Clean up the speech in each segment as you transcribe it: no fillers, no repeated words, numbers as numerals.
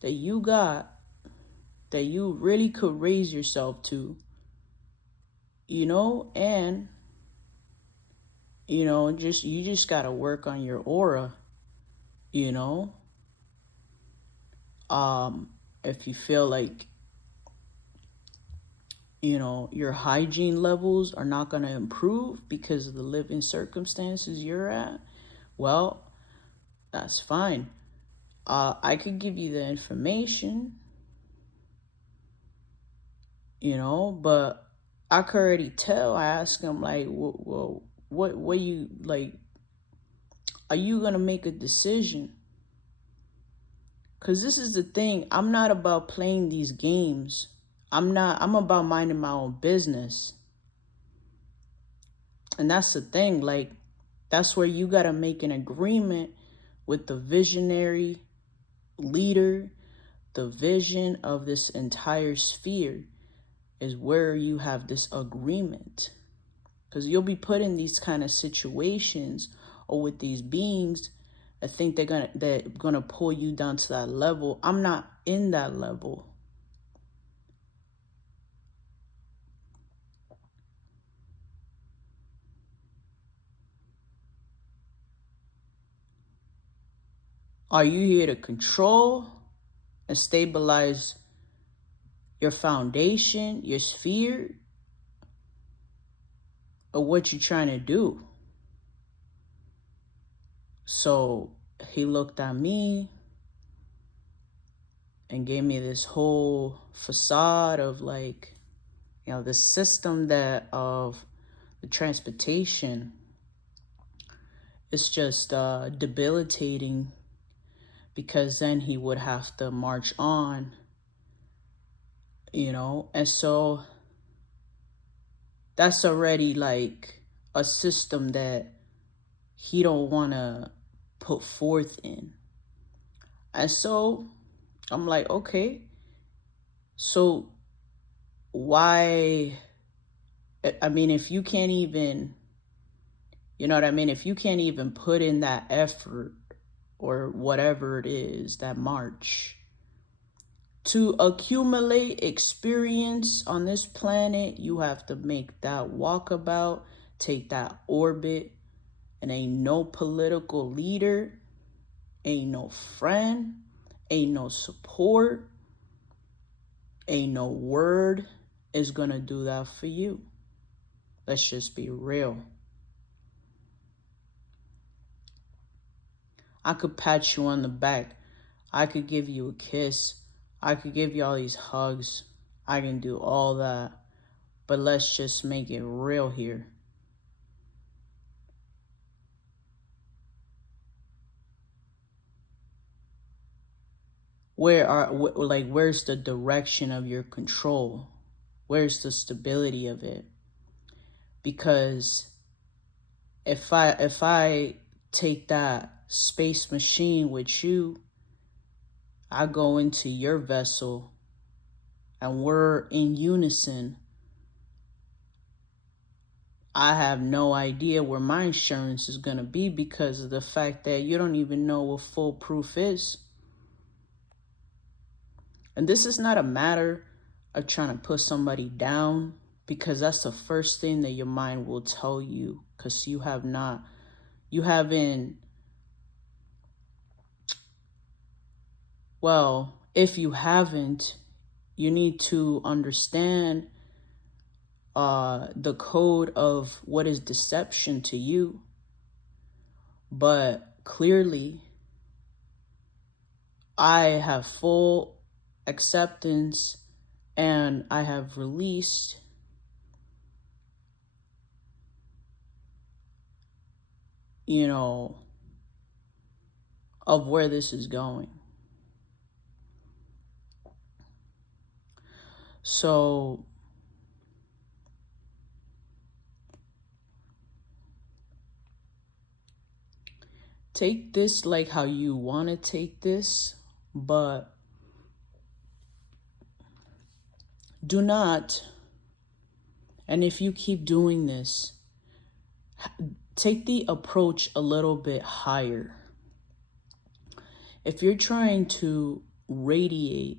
that you got, that you really could raise yourself to, and just you just got to work on your aura, you know. If you feel like your hygiene levels are not going to improve because of the living circumstances you're at, well, that's fine. I could give you the information, but I could already tell. I asked him, like, well, what you like? Are you gonna make a decision? Cause this is the thing. I'm not about playing these games. I'm not. I'm about minding my own business. And that's the thing. Like, that's where you gotta make an agreement with the visionary leader, the vision of this entire sphere is where you have this agreement. Because you'll be put in these kind of situations or with these beings that think they're gonna pull you down to that level. I'm not in that level. Are you here to control and stabilize your foundation, your sphere, or what you're trying to do? So he looked at me and gave me this whole facade of, like, the system that of the transportation is just debilitating, because then he would have to march on, and so that's already like a system that he don't want to put forth in. And so I'm like, okay, so why? I mean, if you can't even, you know what I mean? If you can't even put in that effort or whatever it is, that march, to accumulate experience on this planet, you have to make that walkabout, take that orbit, and ain't no political leader, ain't no friend, ain't no support, ain't no word is gonna do that for you. Let's just be real. I could pat you on the back. I could give you a kiss. I could give you all these hugs. I can do all that. But let's just make it real here. Where's the direction of your control? Where's the stability of it? Because if I take that space machine with you, I go into your vessel and we're in unison. I have no idea where my insurance is going to be because of the fact that you don't even know what foolproof is. And this is not a matter of trying to put somebody down, because that's the first thing that your mind will tell you, because you haven't, well, if you haven't, you need to understand the code of what is deception to you. But clearly, I have full acceptance and I have released of where this is going. So take this like how you want to take this, but do not, and if you keep doing this, take the approach a little bit higher. If you're trying to radiate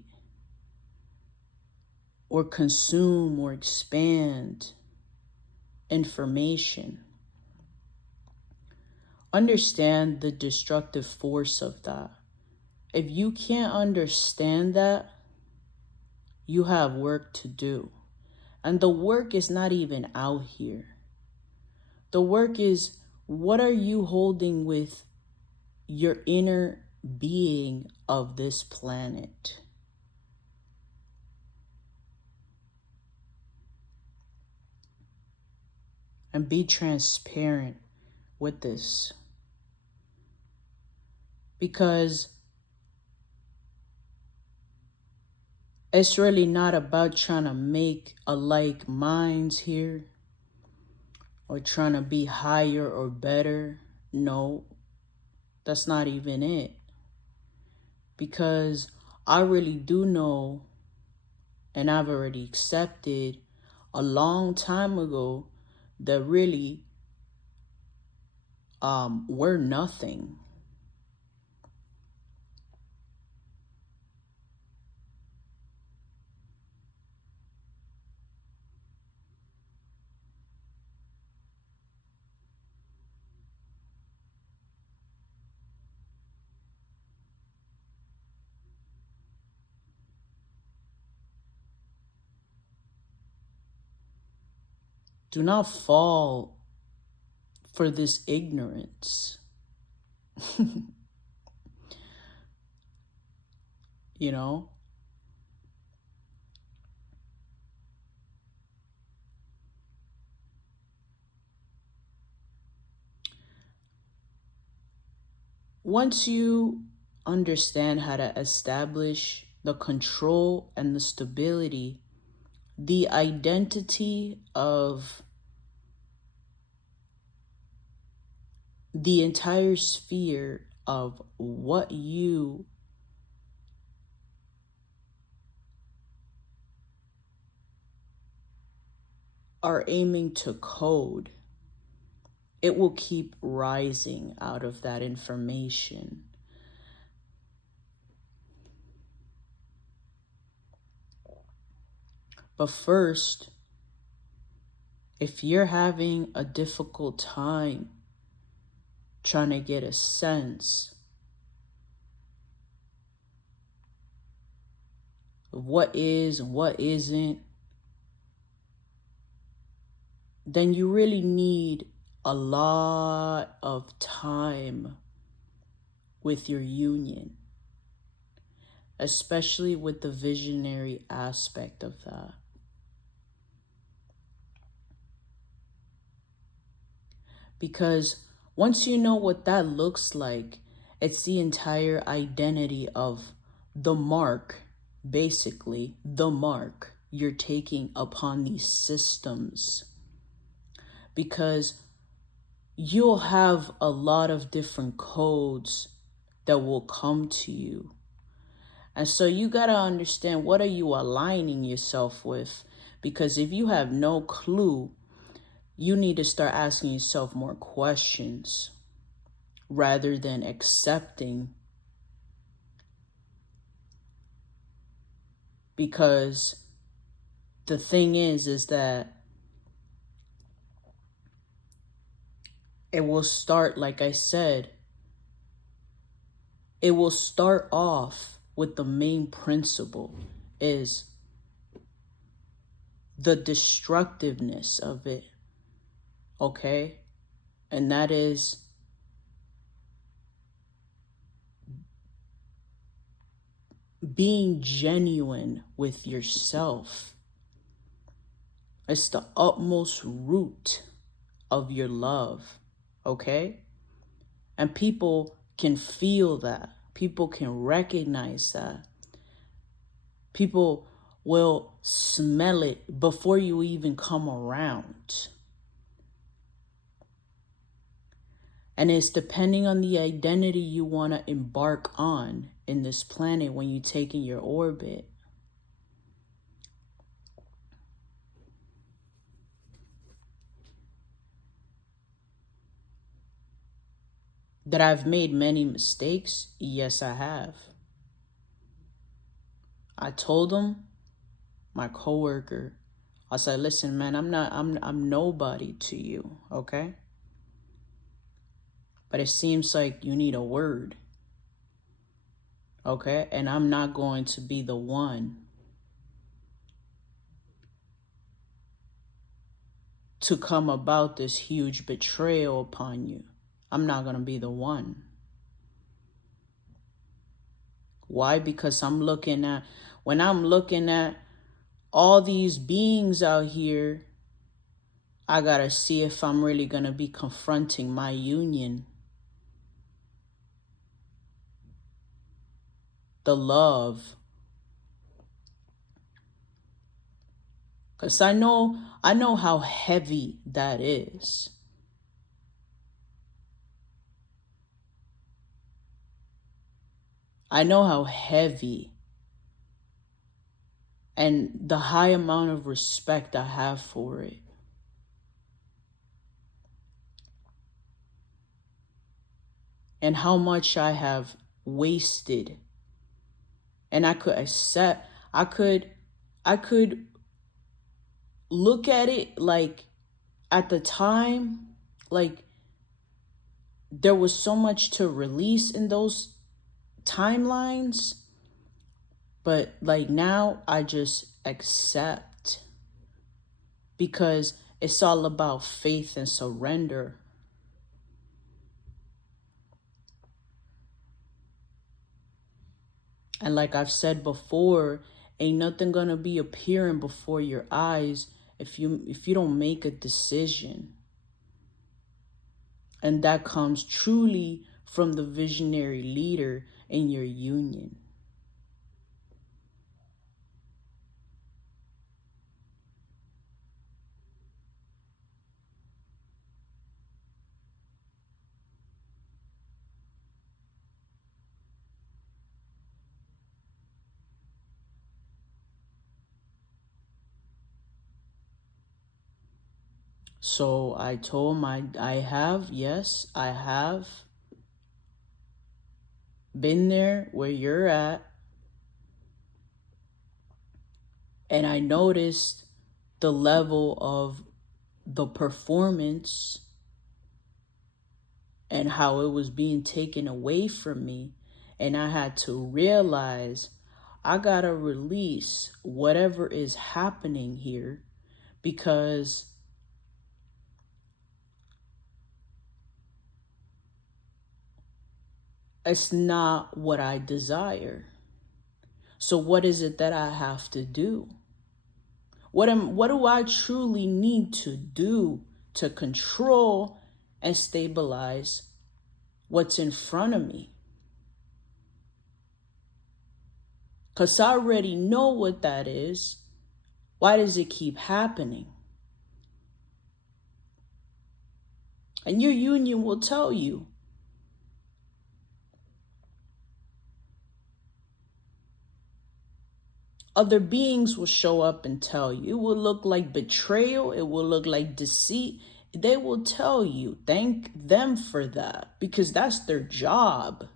or consume or expand information. Understand the destructive force of that. If you can't understand that, you have work to do. And the work is not even out here. The work is, what are you holding with your inner being of this planet? And be transparent with this. Because it's really not about trying to make alike minds here or trying to be higher or better. No, that's not even it. Because I really do know, and I've already accepted a long time ago, that really we're nothing. Do not fall for this ignorance. You know? Once you understand how to establish the control and the stability, the identity of the entire sphere of what you are aiming to code, it will keep rising out of that information. But first, if you're having a difficult time trying to get a sense of what is and what isn't, then you really need a lot of time with your union, especially with the visionary aspect of that. Because once you know what that looks like, it's the entire identity of the mark, basically, the mark you're taking upon these systems. Because you'll have a lot of different codes that will come to you. And so you got to understand, what are you aligning yourself with? Because if you have no clue, you need to start asking yourself more questions rather than accepting. Because the thing is that it will start, like I said, it will start off with the main principle is the destructiveness of it, okay? And that is being genuine with yourself. It's the utmost root of your love, okay? And people can feel that. People can recognize that. People will smell it before you even come around. And it's depending on the identity you want to embark on in this planet when you take in your orbit. That I've made many mistakes? Yes, I have. I told him, my coworker, I said, listen, man, I'm nobody to you, okay? But it seems like you need a word, okay? And I'm not going to be the one to come about this huge betrayal upon you. I'm not going to be the one. Why? Because when I'm looking at all these beings out here, I got to see if I'm really going to be confronting my union, the love. Because I know how heavy that is. I know how heavy, and the high amount of respect I have for it. And how much I have wasted. And I could accept, I could look at it like at the time, like there was so much to release in those timelines. But like now I just accept, because it's all about faith and surrender. And like I've said before, ain't nothing gonna be appearing before your eyes if you don't make a decision. And that comes truly from the visionary leader in your union. So I told him I have been there where you're at, and I noticed the level of the performance and how it was being taken away from me. And I had to realize I gotta release whatever is happening here, because it's not what I desire. So what is it that I have to do? What do I truly need to do to control and stabilize what's in front of me? Because I already know what that is. Why does it keep happening? And your union will tell you. Other beings will show up and tell you. It will look like betrayal. It will look like deceit. They will tell you. Thank them for that, because that's their job.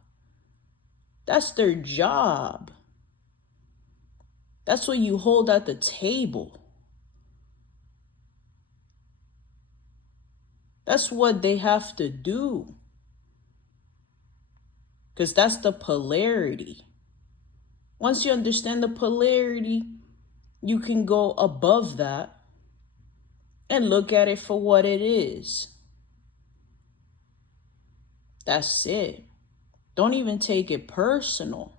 That's their job. That's what you hold at the table. That's what they have to do. Because that's the polarity. Once you understand the polarity, you can go above that and look at it for what it is. That's it. Don't even take it personal.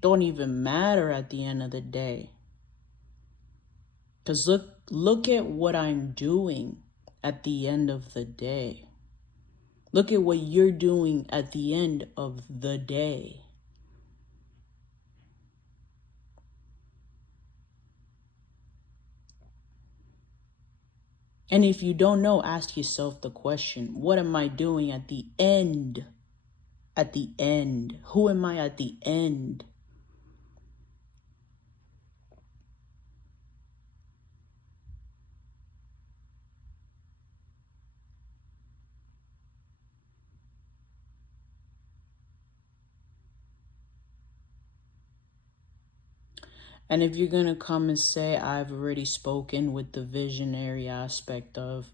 Don't even matter at the end of the day. Because look at what I'm doing at the end of the day. Look at what you're doing at the end of the day. And if you don't know, ask yourself the question, what am I doing at the end? At the end. Who am I at the end? And if you're going to come and say, I've already spoken with the visionary aspect of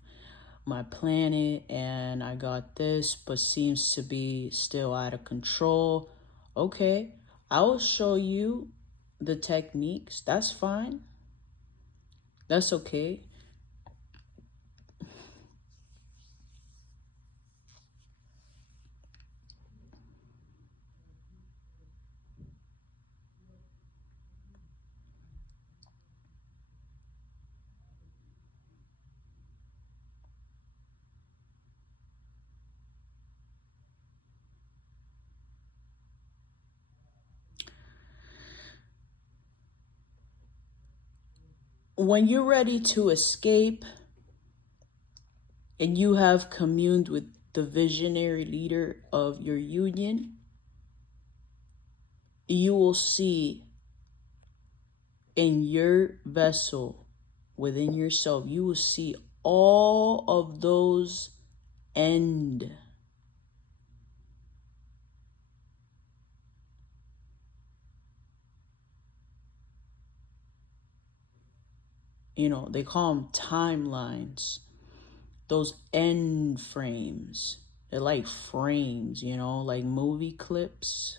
my planet and I got this, but seems to be still out of control, okay, I will show you the techniques. That's fine. That's okay. When you're ready to escape and you have communed with the visionary leader of your union, you will see in your vessel, within yourself, you will see all of those end. You know, they call them timelines. Those end frames. They're like frames, you know, like movie clips.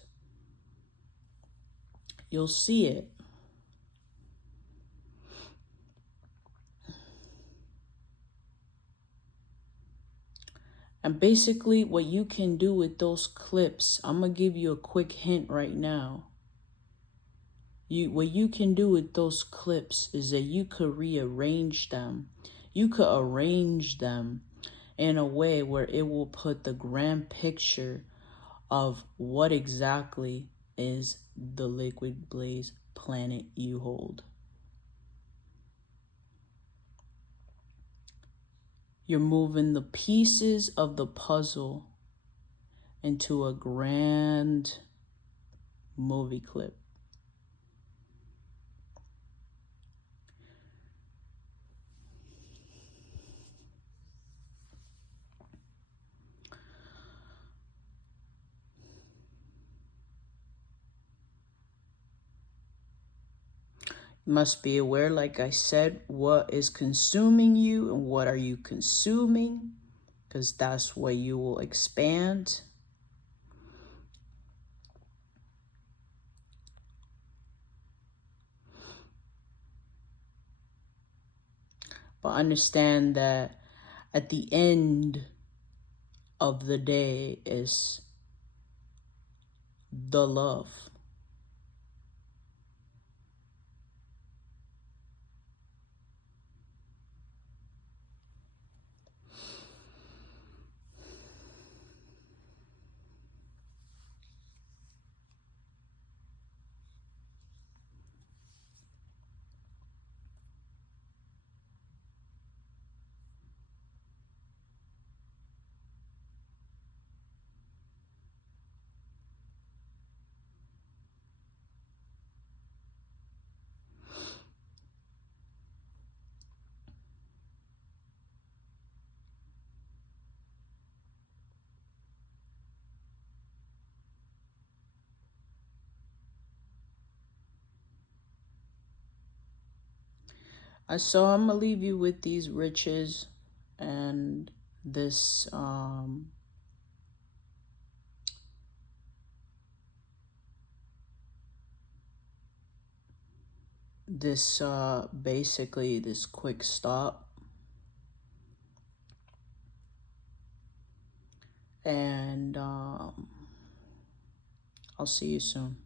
You'll see it. And basically, what you can do with those clips, I'm going to give you a quick hint right now. What you can do with those clips is that you could rearrange them. You could arrange them in a way where it will put the grand picture of what exactly is the liquid blaze planet you hold. You're moving the pieces of the puzzle into a grand movie clip. You must be aware, like I said, what is consuming you and what are you consuming, because that's where you will expand. But understand that at the end of the day is the love. So I'm gonna leave you with these riches and this basically this quick stop, and I'll see you soon.